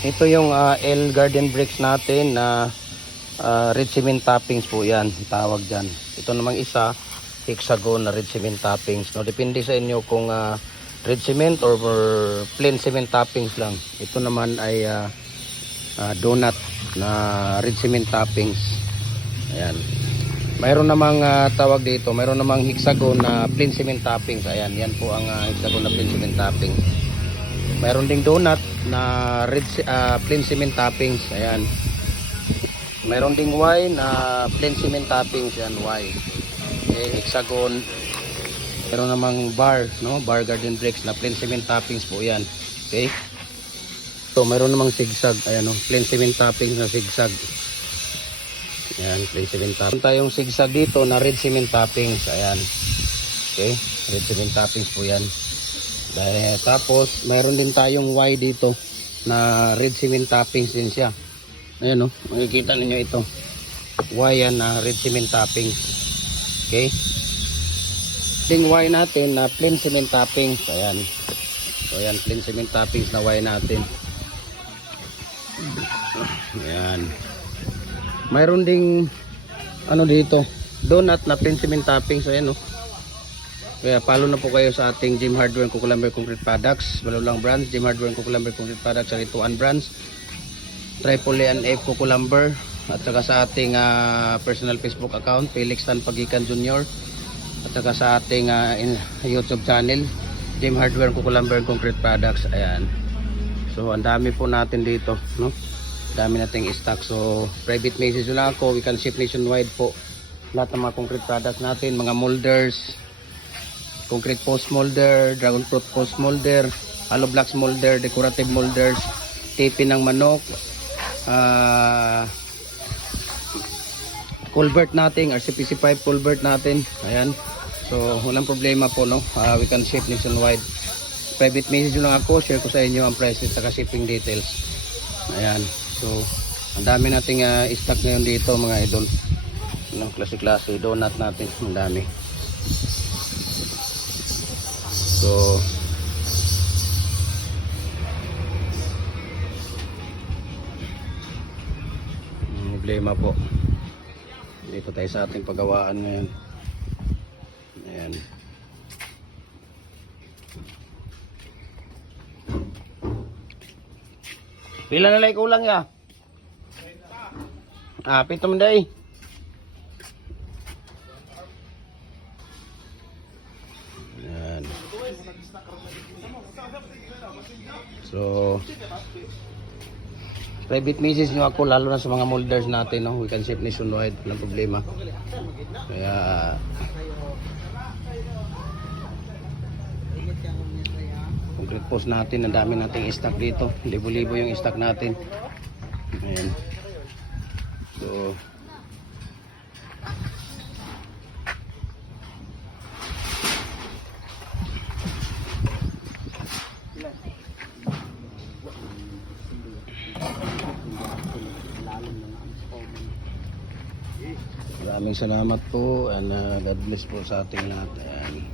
Ito yung L garden bricks natin na red cement toppings po yan, tawag dyan. Ito namang isa, hexagon na red cement toppings. No, depende sa inyo kung red cement or plain cement toppings lang. Ito naman ay donut na red cement toppings. Ayan. Mayroon namang tawag dito, mayroon namang hexagon na plain cement toppings. Ayan, yan po ang hexagon na plain cement toppings. Mayroon ding donut na plain cement toppings. Ayan. Mayroon ding Y na plain cement toppings. Yan, Y. Okay, hexagon. Mayroon namang bar, no? Bar garden bricks na plain cement toppings po yan. Okay. So, mayroon namang zigzag. Ayan, no? Plain cement toppings na zigzag. Ayan, plain cement toppings. Tayong zigzag dito na red cement toppings. Ayan. Okay, red cement toppings po yan. Dahil, tapos, mayroon din tayong Y dito na red cement toppings din siya. Ayan, no? Makikita ninyo ito. Y yan na red cement toppings. Okay. Ding Y natin na plain cement toppings. Ayan. So, ayan, plain cement toppings na Y natin. Ayan. Mayroon ding ano dito, donut na plain cement toppings. Ayan, no. Kaya follow na po kayo sa ating Jim Hardware and Kukulamber Concrete Products, Malulang Brands, Jim Hardware and Kukulamber Concrete Products, Sarituan Brands, Triple A and F Kukulamber, at saka sa ating personal Facebook account, Felix Tan Pagikan Jr., at saka sa ating YouTube channel, Jim Hardware and Kukulamber and Concrete Products. Ayan. So, ang dami po natin dito, no? Dami nating stock. So, private message na ako. We can ship nationwide po. Lahat ng mga concrete products natin. Mga molders, concrete post molder, dragon fruit post molder, hollow blocks molder, decorative molders, tipi ng manok, culvert natin, RCPC pipe culvert natin. Ayan. So, walang problema po, no? We can ship nationwide. Private message lang ako. Share ko sa inyo ang price at saka shipping details. Ayan. So, ang dami nating stock ngayon dito, mga idol. Ano, klase-klase donut natin, ang dami. So, problema po. Dito tayo sa ating paggawaan ngayon. Ayan. Pila na lang kulang ya? Pito day. Ayan. So, private message nyo ako, lalo na sa mga molders natin, no? We can ship nationwide, walang problema. Kaya concrete post natin, ang dami nating stock dito, libo-libo yung stock natin. Ayan. So, maraming salamat po and God bless po sa ating lahat. Ayan.